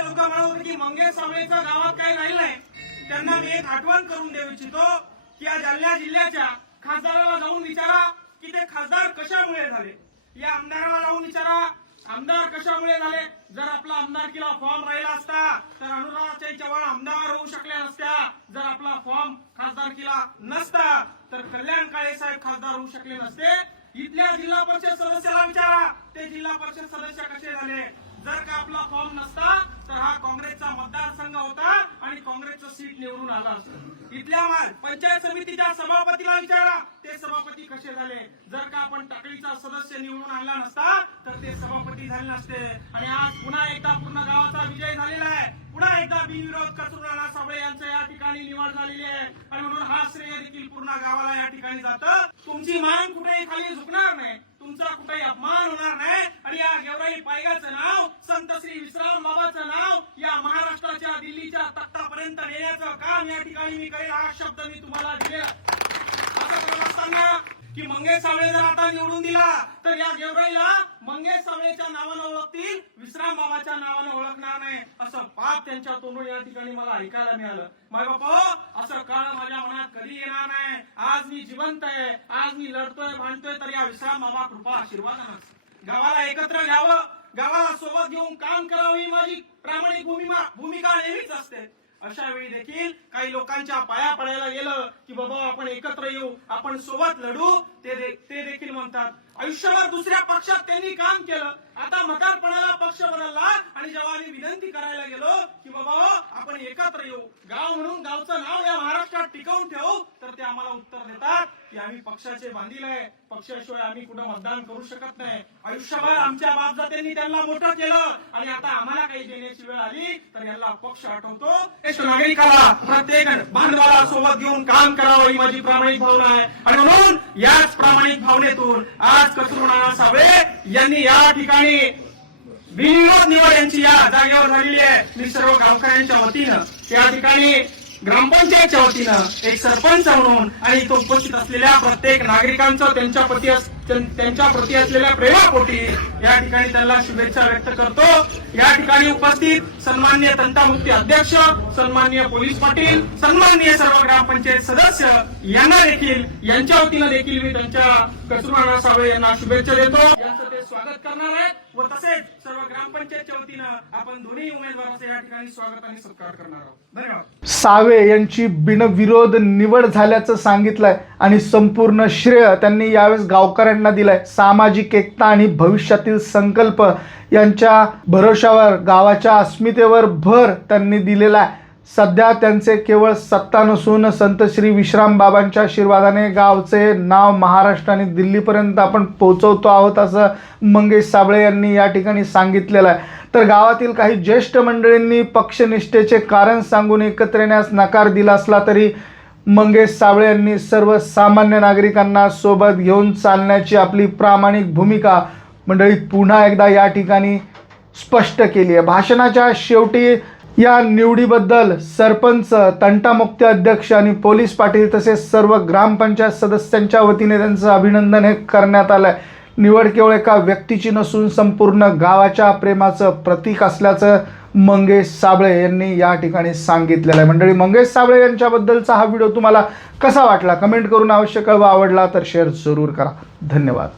काही लोक म्हणत होते की मंगेश साबळेचं गावात काही राहिलंय, त्यांना मी एक आठवण करून देऊ इच्छितो की या जालना जिल्ह्याच्या खासदाराला जाऊन विचारा की ते खासदार कशामुळे झाले, या आमदाराला जाऊन विचारा आमदार कशामुळे झाले। जर आपला आमदारकीला फॉर्म राहिला असता तर अनुराधाताई चव्हाण आमदार होऊ शकल्या नसत्या, जर आपला फॉर्म खासदारकीला नसता तर कल्याण काळे साहेब खासदार होऊ शकले नसते। इथल्या जिल्हा परिषद सदस्याला विचारा ते जिल्हा परिषद सदस्य कसे झाले। जर का आपला फॉर्म नसता तर हा काँग्रेसचा मतदारसंघ होता आणि काँग्रेसचं सीट निवडून आलं असतं। इथल्या पंचायत समितीच्या सभापतीला विचारा ते सभापती कसे झाले। जर का आपण टाकळीचा सदस्य निवडून आणला नसता तर ते सभापती झाले नसते। आणि आज पुन्हा एकदा पूर्ण गावाचा विजय झालेला आहे, पुन्हा एकदा बिनविरोध कचरूनाना साबळे यांचं या ठिकाणी निवड झालेली आहे आणि म्हणून हा श्रेय देखील पूर्ण गावाला या ठिकाणी जातं। तुमची मान कुठेही खाली झुकणार नाही, तुमचा कुठेही अपमान होणार नाही आणि या गेवराई पायगाचं नाव, संत श्री विश्राम बाबाचं नाव या महाराष्ट्राच्या दिल्लीच्या तख्तापर्यंत नेण्याचं काम या ठिकाणी मी करेन, हा शब्द मी तुम्हाला दिले। असं असताना की मंगेश साबळे जर आता निवडून दिला तर या गेवराईला मंगेश साबळेच्या नावानं ओळखतील, विश्राम बाबाच्या नावानं ओळखणार नाही, असं पाप त्यांच्या तोंडून या ठिकाणी मला ऐकायला मिळालं। माय बापा, असं काळ माझ्या मनात कधी येणार नाही। आज मी जिवंत आहे, आज मी लढतोय भांडतोय तर या विश्राम बाबा कृपा आशीर्वादानं गावाला एकत्र घ्यावं, गावाला सोबत घेऊन काम करावं ही माझी प्रामाणिक भूमिका नेहमीच असते। अशा वेळी देखील काही लोकांच्या पाया पडायला गेलं की बाबा आपण एकत्र येऊ, आपण सोबत लढू, ते देखील म्हणतात। आयुष्यभर दुसऱ्या पक्षात त्यांनी काम केलं, आता म्हातारपणाला पक्ष बदलला आणि जेव्हा आम्ही विनंती करायला गेलो की बाबा आपण एकत्र येऊ, गाव म्हणून गावचं नाव या महाराष्ट्रात टिकवून ठेवू, तर ते आम्हाला उत्तर देतात की आम्ही पक्षाचे बांधील आहे, पक्षाशिवाय आम्ही कुठं मतदान करू शकत नाही। आयुष्यभर आमच्या बापजात्यांनी त्यांना मोठं केलं आणि आता आम्हाला काही देण्याची वेळ आली तर यांना पक्ष आठवतो। नागरिकाला प्रत्येक बांधवाला सोबत घेऊन काम करावं ही माझी प्रामाणिक भावना आहे आणि म्हणून याच प्रामाणिक भावनेतून आज कचरूनाना साबळे यांनी या ठिकाणी बिनविरोध निवड यांची या जागेवर झालेली आहे। मी सर्व गावकऱ्यांच्या वतीनं या ठिकाणी ग्रामपंचायतच्या वतीनं एक सरपंच म्हणून आणि इथं उपस्थित असलेल्या प्रत्येक नागरिकांचं त्यांच्या प्रती असलेल्या प्रेमापोटी या ठिकाणी त्यांना शुभेच्छा व्यक्त करतो। या ठिकाणी उपस्थित सन्माननीय तंटामुक्ती अध्यक्ष, सन्माननीय पोलीस पाटील, सन्माननीय सर्व ग्रामपंचायत सदस्य यांना देखील यांच्या वतीनं देखील मी त्यांच्या कचरूनाना साबळे यांना शुभेच्छा देतो। यांचं ते स्वागत करणार आहेत व तसेच सर्व ग्रामपंचायतच्या वतीनं आपण दोन्ही उमेदवारांचे या ठिकाणी स्वागत आणि सत्कार करणार आहोत। धन्यवाद। साबळे यांची बिनविरोध निवड झाल्याचं सांगितलंय आणि संपूर्ण श्रेय त्यांनी यावेळेस गावकऱ्यांना दिलंय। सामाजिक एकता आणि भविष्यातील संकल्प यांच्या भरोशावर गावाच्या अस्मितेवर भर त्यांनी दिलेला आहे। सध्या त्यांचे केवळ सत्ता नसून संत श्री विश्राम बाबांच्या आशीर्वादाने गावचे नाव महाराष्ट्र आणि दिल्लीपर्यंत आपण पोहोचवतो आहोत असं मंगेश साबळे यांनी या ठिकाणी सांगितलेलं आहे। तर गावातील काही ज्येष्ठ मंडळींनी पक्षनिष्ठेचे कारण सांगून एकत्र येण्यास नकार दिला असला तरी मंगेश साबळे यांनी सर्वसामान्य नागरिकांना सोबत घेऊन चालण्याची आपली प्रामाणिक भूमिका मंडळी पुन्हा एकदा या ठिकाणी स्पष्ट केली आहे। भाषणाच्या शेवटी या निवडीबद्दल सरपंच, तंटामुक्ती अध्यक्ष आणि पोलीस पाटील तसेच सर्व ग्रामपंचायत सदस्यांच्या वतीने त्यांचं अभिनंदन हे करण्यात आलं आहे। निवड केवळ एका व्यक्तीची नसून संपूर्ण गावाच्या प्रेमाचं प्रतीक असल्याचं मंगेश साबळे यांनी या ठिकाणी सांगितलेलं आहे। मंडळी, मंगेश साबळे यांच्याबद्दलचा हा व्हिडिओ तुम्हाला कसा वाटला कमेंट करून अवश्य कळवा। आवडला तर शेअर जरूर करा। धन्यवाद।